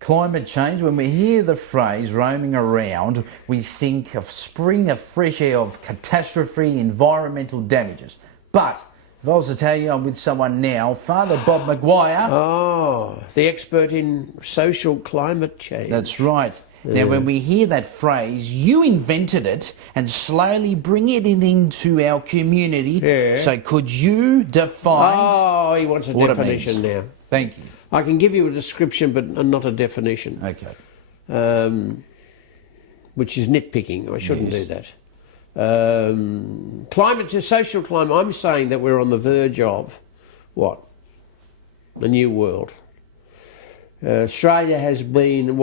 climate change, when we hear the phrase roaming around, we think of spring, of fresh air, of catastrophe, environmental damages. But if I was to tell you I'm with someone now, Father Bob Maguire. Oh, the expert in social climate change. That's right. Now, when we hear that phrase, you invented it and slowly bring it into our community. Yeah. So could you define... Oh, he wants a definition now. Thank you. I can give you a description, but not a definition. Okay. Which is nitpicking. I shouldn't do that. Social climate, I'm saying that we're on the verge of, what? The new world. Australia has been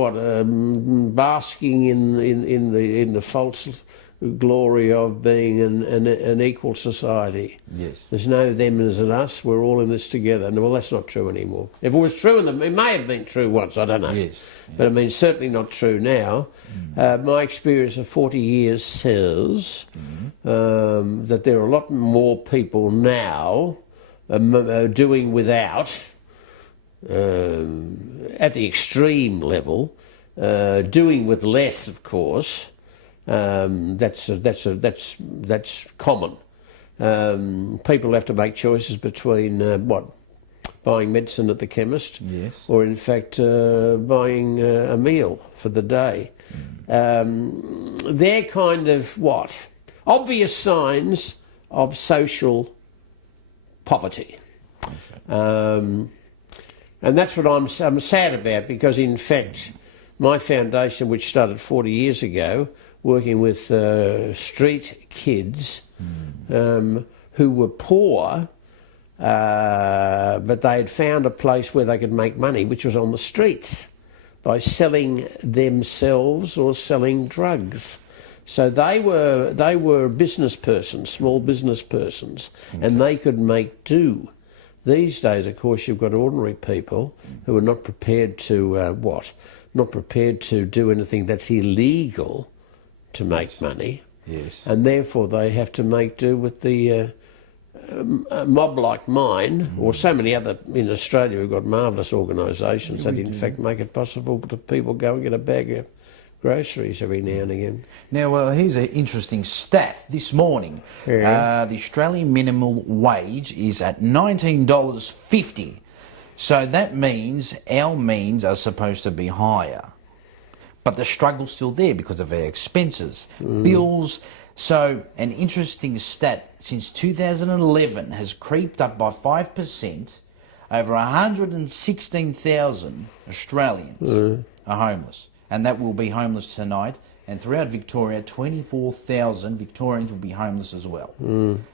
basking in the false glory of being an equal society. Yes. There's no them and us. We're all in this together. Well, that's not true anymore. If it was true, it may have been true once. I don't know. Yes. Yeah. But I mean, certainly not true now. My experience of 40 years says that there are a lot more people now doing without. At the extreme level, doing with less, of course. That's common. People have to make choices between buying medicine at the chemist, yes, or in fact buying a meal for the day. They're kind of obvious signs of social poverty. Okay. And that's what I'm sad about, because in fact my foundation, which started 40 years ago, working with street kids who were poor, but they had found a place where they could make money, which was on the streets, by selling themselves or selling drugs. So they were business persons, small business persons, and they could make do. These days, of course, you've got ordinary people who are not prepared to not prepared to do anything that's illegal to make money. Yes. And therefore they have to make do with the mob like mine, or so many other in Australia who've got marvellous organisations that in fact make it possible to people go and get a bag of groceries every now and again. Now, here's an interesting stat. This morning, the Australian minimum wage is at $19.50. So that means our means are supposed to be higher. But the struggle's still there because of our expenses, bills. So an interesting stat, since 2011 has creeped up by 5%, over 116,000 Australians are homeless. And that will be homeless tonight. And throughout Victoria, 24,000 Victorians will be homeless as well.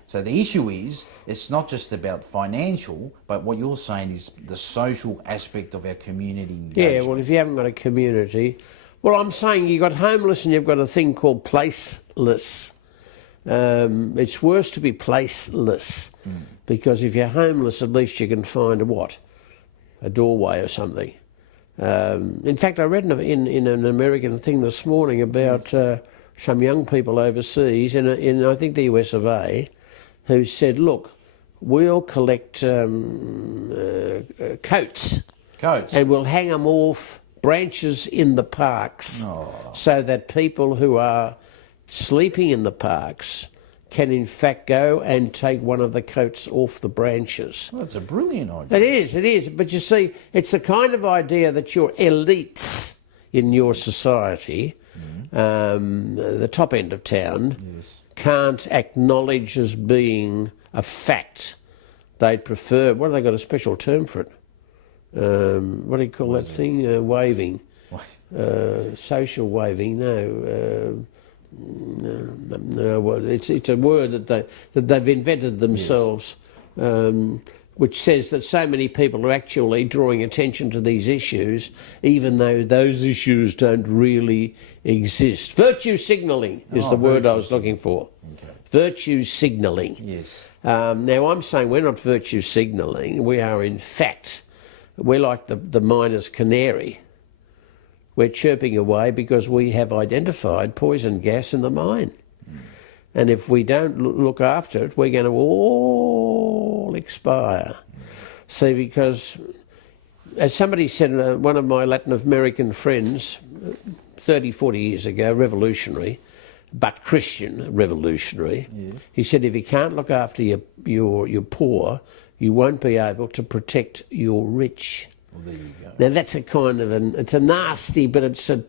So the issue is, it's not just about financial, but what you're saying is the social aspect of our community engagement. Yeah, well, if you haven't got a community... Well, I'm saying you've got homeless and you've got a thing called placeless. It's worse to be placeless, because if you're homeless, at least you can find a doorway or something. In fact, I read in an American thing this morning about some young people overseas in I think the US of A, who said, look, we'll collect coats and we'll hang them off branches in the parks so that people who are sleeping in the parks can in fact go and take one of the coats off the branches. Well, that's a brilliant idea. It is. But you see, it's the kind of idea that your elites in your society, the top end of town, can't acknowledge as being a fact. They'd prefer, what have they got a special term for it? What do you call that thing? Waving. Social waving, no. No, it's a word that they've invented themselves, which says that so many people are actually drawing attention to these issues, even though those issues don't really exist. Virtue signalling is the word I was looking for. Okay. Virtue signalling. Yes. Now I'm saying we're not virtue signalling. We are in fact, we're like the miner's canary. We're chirping away because we have identified poison gas in the mine. And if we don't look after it, we're going to all expire. See, because as somebody said, one of my Latin American friends, 30, 40 years ago, revolutionary, but Christian revolutionary, he said, if you can't look after your poor, you won't be able to protect your rich. Well, there you go. Now that's a kind of it's a nasty, but it's a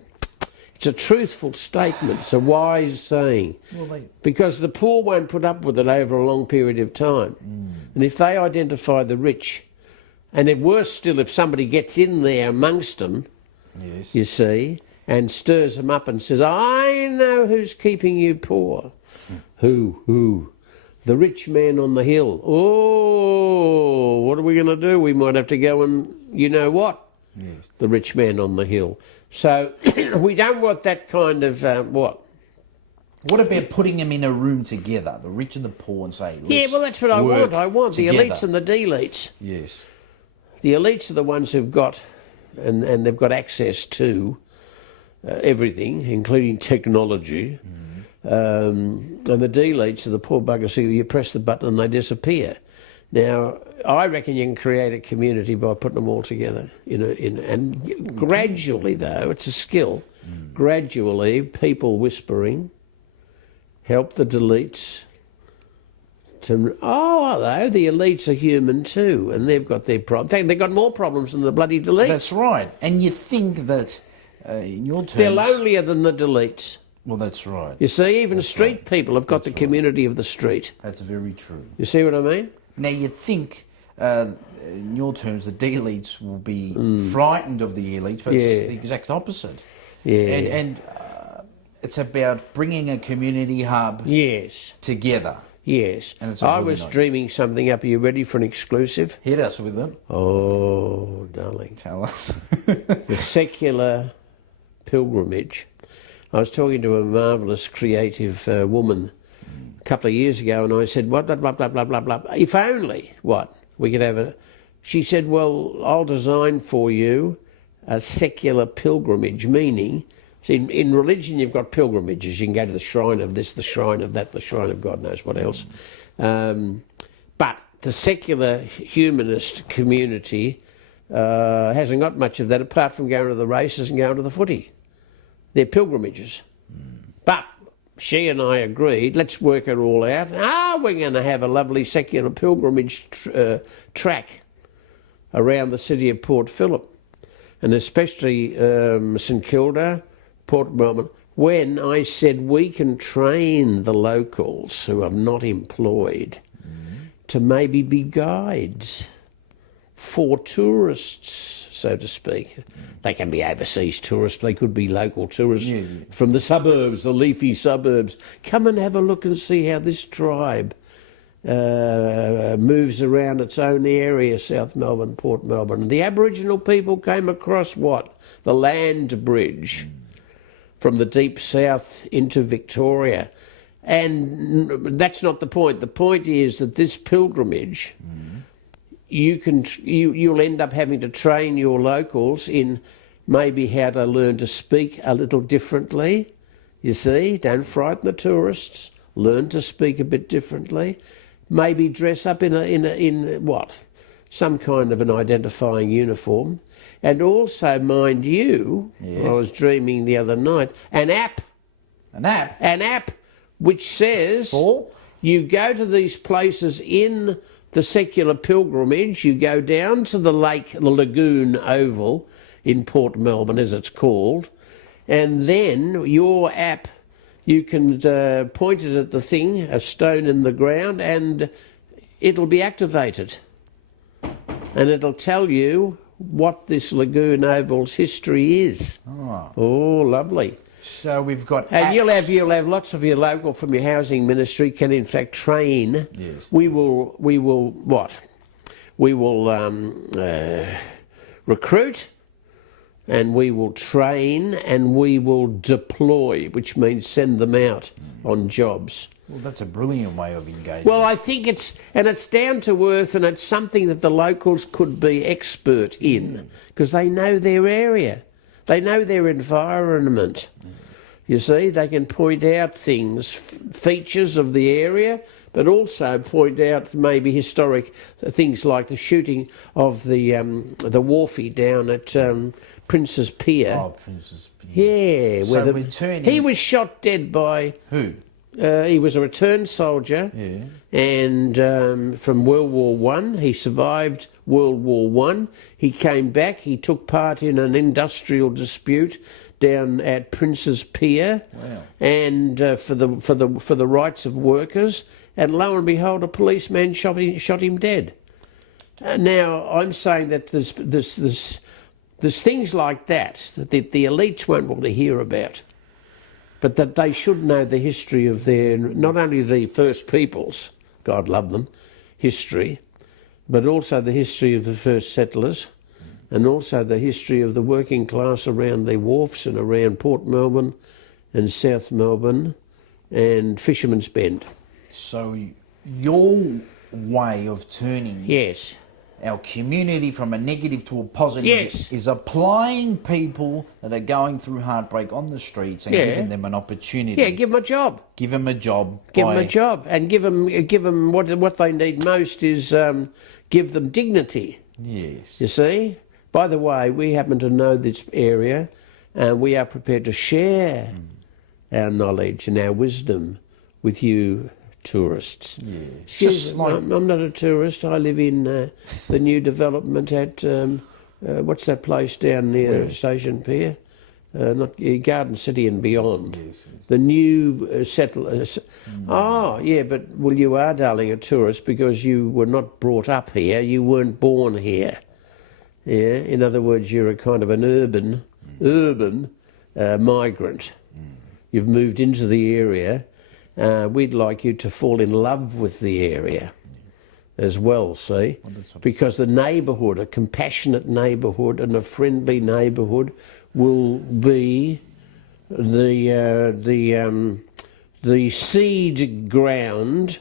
truthful statement. It's a wise saying, because the poor won't put up with it over a long period of time. And if they identify the rich, and it's worse still if somebody gets in there amongst them, you see, and stirs them up and says, I know who's keeping you poor. Who? The rich man on the hill. Oh, what are we going to do? We might have to go and, you know what? Yes. The rich man on the hill. So we don't want that kind of, what? What about putting them in a room together, the rich and the poor, and say, Yeah, well, that's what I want. I want together. The elites and the de-elites. Yes. The elites are the ones who've got, and they've got access to everything, including technology. And the de-elites are the poor buggers who you press the button and they disappear. Now, I reckon you can create a community by putting them all together. And gradually, though, it's a skill, gradually people whispering help the de-elites to, hello, the elites are human too, and they've got their problems. In fact, they've got more problems than the bloody de-elites. That's right. And you think that, in your terms... They're lonelier than the de-elites. Well, that's right. You see, even street people have got the community of the street. That's very true. You see what I mean? Now, you think, in your terms, the de-elites will be frightened of the elites, but it's the exact opposite. Yeah. And it's about bringing a community hub together. Yes. And I was dreaming something up. Are you ready for an exclusive? Hit us with it. Oh, darling. Tell us. The secular pilgrimage. I was talking to a marvellous creative woman a couple of years ago, and I said, what, blah, blah, blah, blah, blah, blah. If only, we could have a... She said, well, I'll design for you a secular pilgrimage, meaning... See, in religion, you've got pilgrimages. You can go to the shrine of this, the shrine of that, the shrine of God knows what else. But the secular humanist community hasn't got much of that, apart from going to the races and going to the footy. They're pilgrimages. But she and I agreed, let's work it all out. We're going to have a lovely secular pilgrimage track around the city of Port Phillip, and especially St Kilda, Port Melbourne, when I said we can train the locals who are not employed to maybe be guides for tourists, so to speak. They can be overseas tourists, they could be local tourists from the suburbs, the leafy suburbs. Come and have a look and see how this tribe moves around its own area, South Melbourne, Port Melbourne. And the Aboriginal people came across what? The land bridge from the deep south into Victoria. And that's not the point. The point is that this pilgrimage, you'll end up having to train your locals in maybe how to learn to speak a little differently. You see, don't frighten the tourists. Learn to speak a bit differently. Maybe dress up in what? Some kind of an identifying uniform. And also, mind you, I was dreaming the other night, an app. An app? An app which says you go to these places in the secular pilgrimage, you go down to the lake, the lagoon oval in Port Melbourne, as it's called, and then your app, you can point it at the thing, a stone in the ground, and it'll be activated. And it'll tell you what this lagoon oval's history is. Oh, lovely. So we've got and you'll have lots of your local from your housing ministry can in fact train. Yes. We will what? We will recruit, and we will train, and we will deploy, which means send them out on jobs. Well, that's a brilliant way of engaging. Well, I think it's down to earth, and it's something that the locals could be expert in, because they know their area. They know their environment. You see, they can point out things, features of the area, but also point out maybe historic things like the shooting of the wharfie down at Prince's Pier. Oh, Princess Pier. Yeah, So we're turning... he was shot dead by... Who? He was a returned soldier, Yeah. and from World War One, he survived World War One. He came back. He took part in an industrial dispute down at Prince's Pier, Wow. and for the rights of workers. And lo and behold, a policeman shot him dead. Now I'm saying that there's things like that the elites won't want to hear about. But that they should know the history of their, not only the first peoples, God love them, history, but also the history of the first settlers, and also the history of the working class around the wharfs and around Port Melbourne and South Melbourne and Fisherman's Bend. So your way of turning Yes. our community from a negative to a positive Yes. is applying people that are going through heartbreak on the streets and Yeah. giving them an opportunity. Yeah, give them a job. Give them a job. Give them a job, and give them what they need most is give them dignity. Yes. You see? By the way, we happen to know this area, and we are prepared to share our knowledge and our wisdom with you tourists. Yeah. Excuse Just me, like I'm not a tourist. I live in the new development at, what's that place down near Station Pier? Not Garden City and beyond. Yes. The new settlers. Oh, yeah, but, well, you are, darling, a tourist because you were not brought up here. You weren't born here. Yeah, in other words, you're a kind of an urban migrant. You've moved into the area. We'd like you to fall in love with the area as well, see? Because the neighbourhood, a compassionate neighbourhood and a friendly neighbourhood will be the seed ground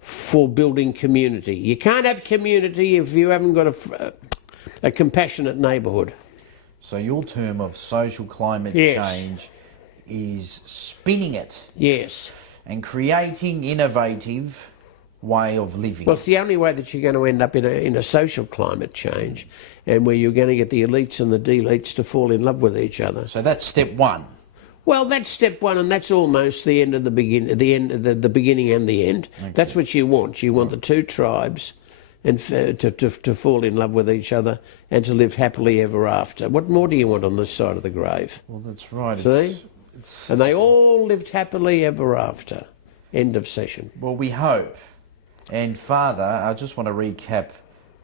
for building community. You can't have community if you haven't got a compassionate neighbourhood. So your term of social climate Yes. change is spinning it Yes. and creating innovative way of living. Well, it's the only way that you're going to end up in a social climate change, and where you're going to get the elites and the deletes to fall in love with each other. So that's step one. Well, that's step one, and that's almost the end of the beginning and the end. Okay. That's what you want. You want the two tribes and to fall in love with each other and to live happily ever after. What more do you want on this side of the grave? Well, that's right. See? And they all lived happily ever after. End of session. Well, we hope. And Father, I just want to recap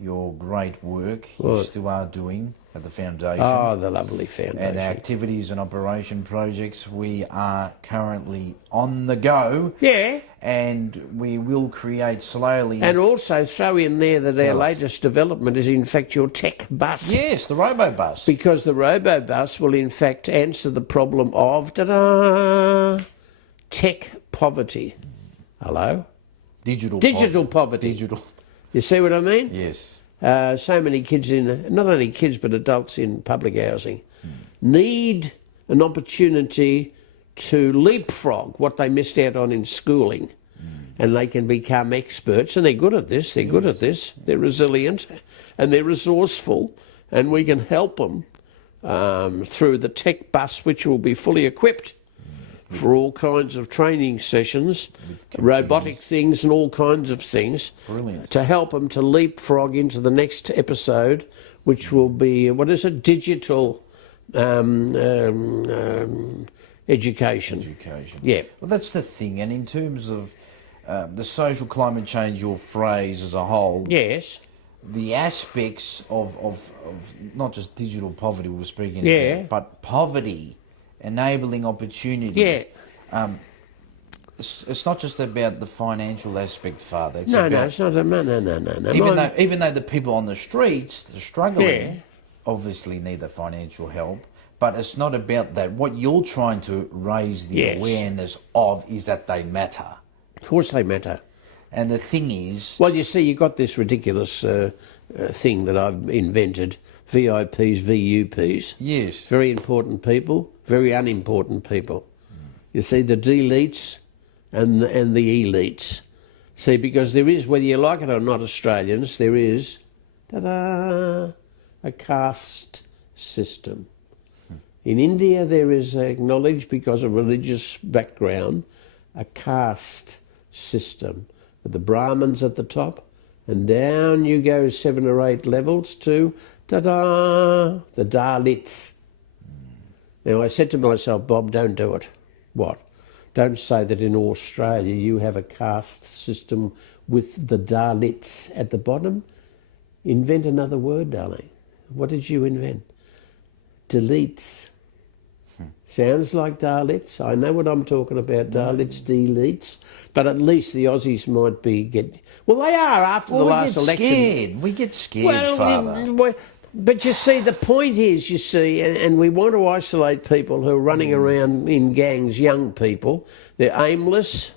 your great work you still are doing at the foundation. Oh, the lovely foundation. And the activities and operation projects. We are currently on the go. Yeah. And we will create slowly. And also throw in there that our latest development is in fact your tech bus. Yes, the robo-bus. Because the robo-bus will in fact answer the problem of tech poverty. Hello? Digital poverty. Digital. You see what I mean? Yes. So many kids not only kids but adults in public housing need an opportunity to leapfrog what they missed out on in schooling, and they can become experts, and they're good at this, they're resilient and they're resourceful, and we can help them through the tech bus, which will be fully equipped for all kinds of training sessions, robotic things and all kinds of things. Brilliant. To help them to leapfrog into the next episode, which will be, digital education. Yeah. Well, that's the thing. And in terms of the social climate change, your phrase as a whole, Yes. the aspects of not just digital poverty we were speaking Yeah. about, but poverty, enabling opportunity. Yeah. It's not just about the financial aspect, Father. It's No, about, it's not a no. Even though the people on the streets, the struggling, Yeah. obviously need the financial help, but it's not about that. What you're trying to raise the Yes. awareness of is that they matter. Of course they matter. And the thing is... Well, you see, you've got this ridiculous thing that I've invented, VIPs, VUPs. Yes. Very important people, very unimportant people. You see, the deletes and the elites. See, because there is, whether you like it or not, Australians, there is, ta-da, a caste system. In India, there is acknowledged, because of religious background, a caste system, with the Brahmins at the top, and down you go 7 or 8 levels to, ta-da, the Dalits. Now, I said to myself, Bob, don't do it. What? Don't say that in Australia you have a caste system with the Dalits at the bottom. Invent another word, darling. What did you invent? Deletes. Sounds like Dalits. I know what I'm talking about, Dalits, deletes. But at least the Aussies might be well, they are after the last election. We get scared, Father. But you see, the point is, and we want to isolate people who are running around in gangs, young people. They're aimless,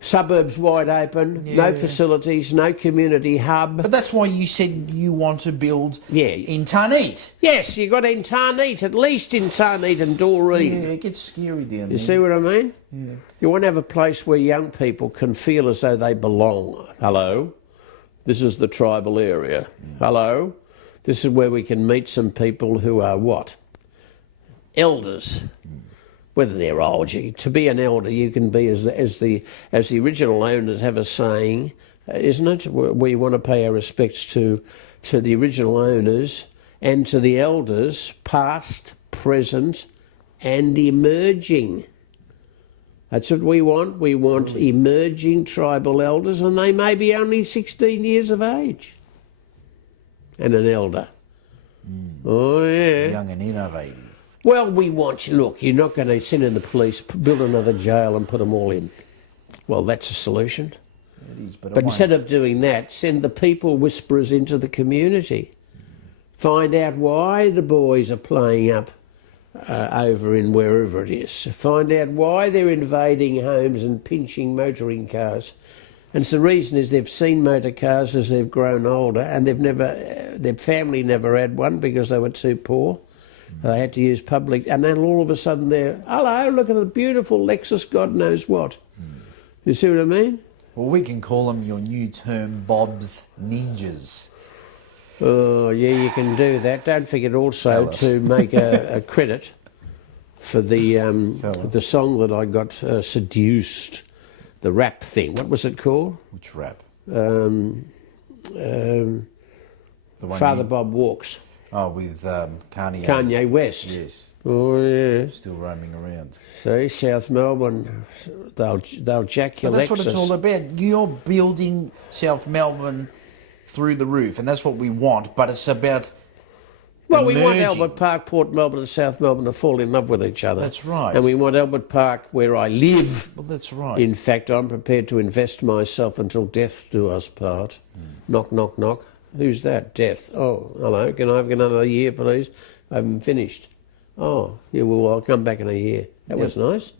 suburbs wide open, no facilities, no community hub. But that's why you said you want to build in Tarneet. Yes, you got in Tarneet, at least in Tarneet and Doreen. Yeah, it gets scary down there. You see what I mean? Yeah. You want to have a place where young people can feel as though they belong. Hello? This is the tribal area. Hello? This is where we can meet some people who are what? Elders. Whether they're old. To be an elder, you can be, as the original owners have a saying, isn't it? We want to pay our respects to the original owners and to the elders, past, present, and emerging. That's what we want. We want emerging tribal elders, and they may be only 16 years of age. And an elder. Oh, yeah. Young and innovative. Well, look, you're not going to send in the police, build another jail and put them all in. Well, that's a solution. It is, but instead of doing that, send the people whisperers into the community. Find out why the boys are playing up over in wherever it is. Find out why they're invading homes and pinching motoring cars. And the reason is they've seen motor cars as they've grown older, and their family never had one because they were too poor. They had to use public, and then all of a sudden they're, hello, look at the beautiful Lexus, God knows what. You see what I mean? Well, we can call them your new term, Bob's Ninjas. Oh, yeah, you can do that. Don't forget also to make a credit for the song that I got Seduced, the rap thing. What was it called? Which rap? Father Bob Walks. Oh, with Kanye. Kanye West. Yes. Oh, yeah. Still roaming around. See, South Melbourne, they'll jack your But that's Lexus. what it's all about. You're building South Melbourne through the roof, and that's what we want, but it's about Well, we want emerging. Albert Park, Port Melbourne and South Melbourne to fall in love with each other. That's right. And we want Albert Park, where I live. Well, that's right. In fact, I'm prepared to invest myself until death do us part. Knock, knock, knock. Who's that? Death. Oh, hello. Can I have another year, please? I haven't finished. Oh, yeah, well, I'll come back in a year. That was nice.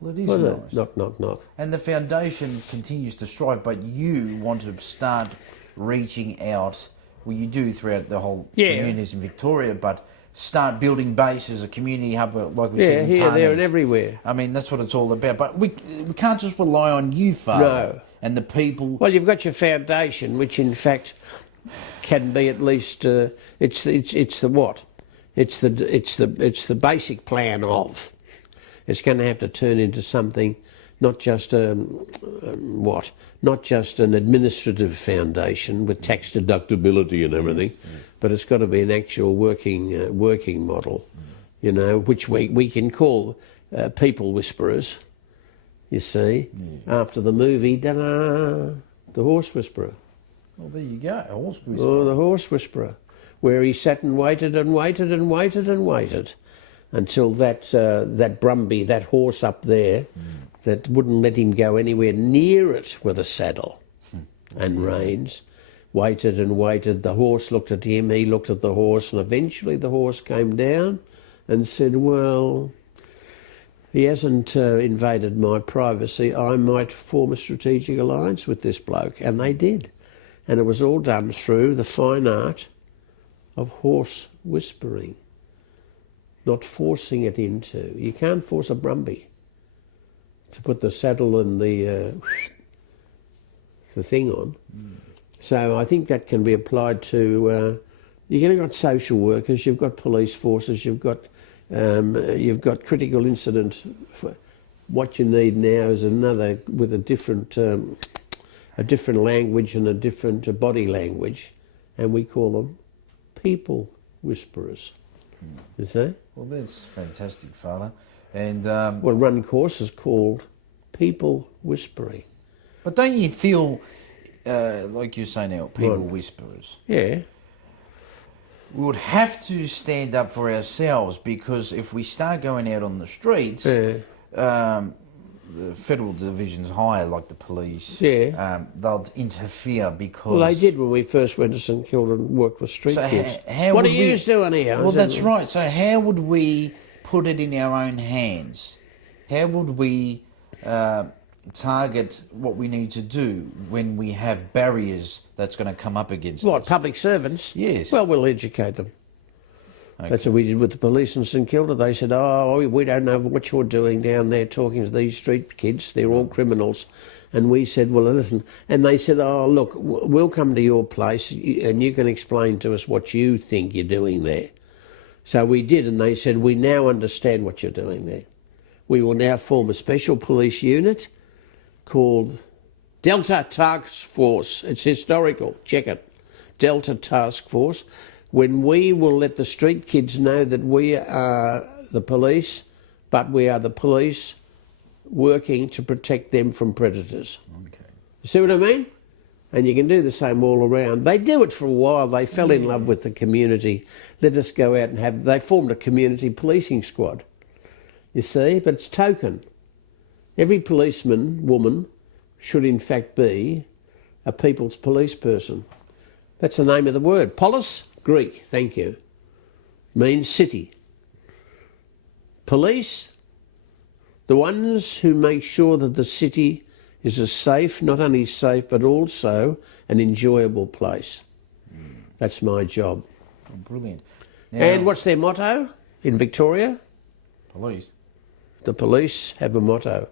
Well, it is Wasn't nice. it? Knock, knock, knock. And the foundation continues to strive, but you want to start reaching out. Well, you do throughout the whole communities in Victoria, but start building bases, a community hub, like we said in here, there, and Tarneet. everywhere. I mean, that's what it's all about. But we can't just rely on you, Father, No. and the people. Well, you've got your foundation, which in fact can be at least it's the what? It's the basic plan of. It's going to have to turn into something, not just not just an administrative foundation with tax deductibility and everything, but it's got to be an actual working model, you know, which we can call people whisperers. You see, after the movie, The Horse Whisperer. Well, there you go, a horse whisperer. Oh, The Horse Whisperer, where he sat and waited and waited and waited and waited until that Brumby, that horse up there, that wouldn't let him go anywhere near it with a saddle and reins, waited and waited. The horse looked at him, he looked at the horse, and eventually the horse came down and said, well, he hasn't invaded my privacy. I might form a strategic alliance with this bloke. And they did. And it was all done through the fine art of horse whispering, not forcing it into. You can't force a Brumby to put the saddle and the the thing on. So I think that can be applied to. You've got social workers, you've got police forces, you've got critical incident. What you need now is another with a different language and a different body language, and we call them people whisperers. You see? Well, that's fantastic, Father. And Well, run courses called people whispering. but don't you feel like you say now, people whisperers? Yeah. We would have to stand up for ourselves, because if we start going out on the streets, the federal divisions higher, like the police, they'll interfere because... Well, they did when we first went to St Kilda and worked with street kids. What are you doing here? Well, that's right. So how would we put it in our own hands? How would we target what we need to do when we have barriers that's going to come up against us? What, public servants? Yes. Well, we'll educate them. Okay. That's what we did with the police in St Kilda. They said, oh, we don't know what you're doing down there talking to these street kids. They're all criminals. And we said, well, listen. And they said, oh, look, we'll come to your place and you can explain to us what you think you're doing there. So we did, and they said, we now understand what you're doing there. We will now form a special police unit called Delta Task Force. It's historical. Check it. Delta Task Force. When we will let the street kids know that we are the police, but we are the police working to protect them from predators. Okay. You see what I mean? And you can do the same all around. They do it for a while. They fell in love with the community. Let us go out and they formed a community policing squad. You see, but it's token. Every policeman, woman, should in fact be a people's police person. That's the name of the word. Polis, Greek, thank you, means city. Police, the ones who make sure that the city is a safe, not only safe, but also an enjoyable place. That's my job. Oh, brilliant. Now, And what's their motto in Victoria? police? The police have a motto.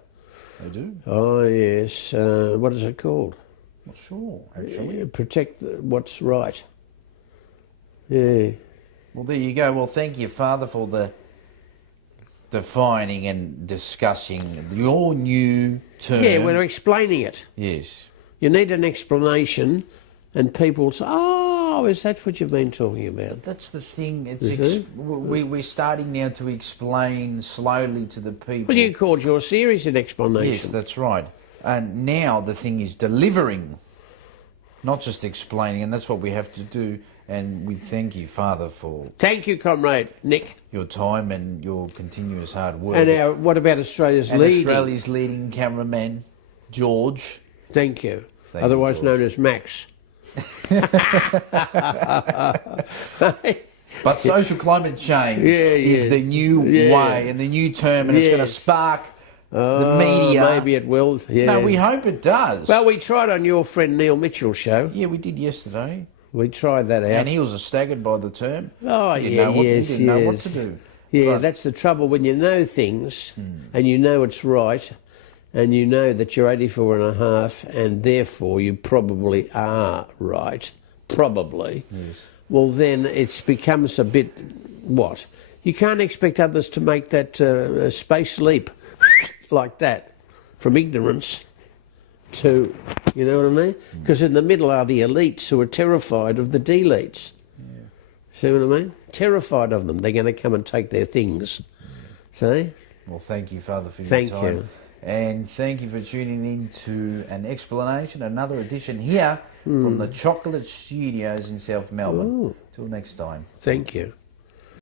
They do? Oh, yes. What is it called? Not sure, actually. Protect what's right. Yeah. Well, there you go. Well, thank you, Father, for the defining and discussing your new term. Yeah, we're explaining it. Yes. You need an explanation, and people say, oh, is that what you've been talking about? That's the thing. It's we're starting now to explain slowly to the people. Well, you called your series an explanation. Yes, that's right. And now the thing is delivering, not just explaining, and that's what we have to do. And we thank you, Father, for... Thank you, comrade Nick. ...your time and your continuous hard work. And what about Australia's leading cameraman, George. Thank you. Thank Otherwise you, known as Max. But social climate change is the new way and the new term, and it's going to spark the media. Maybe it will. Yeah. No, we hope it does. Well, we tried on your friend Neil Mitchell's show. Yeah, we did yesterday. We tried that out. And he was staggered by the term. Oh, He didn't know what to do. Yeah, But that's the trouble when you know things and you know it's right and you know that you're 84 and a half and therefore you probably are right, probably. Yes. Well, then it becomes a bit, what? You can't expect others to make that space leap like that from ignorance to, you know what I mean? Because in the middle are the elites who are terrified of the deletes. Yeah. See what I mean? Terrified of them. They're going to come and take their things. See? Well, thank you, Father, for your Thank time. you. And thank you for tuning in to an explanation, another edition here from the Chocolate Studios in South Melbourne. Till next time. Thank you.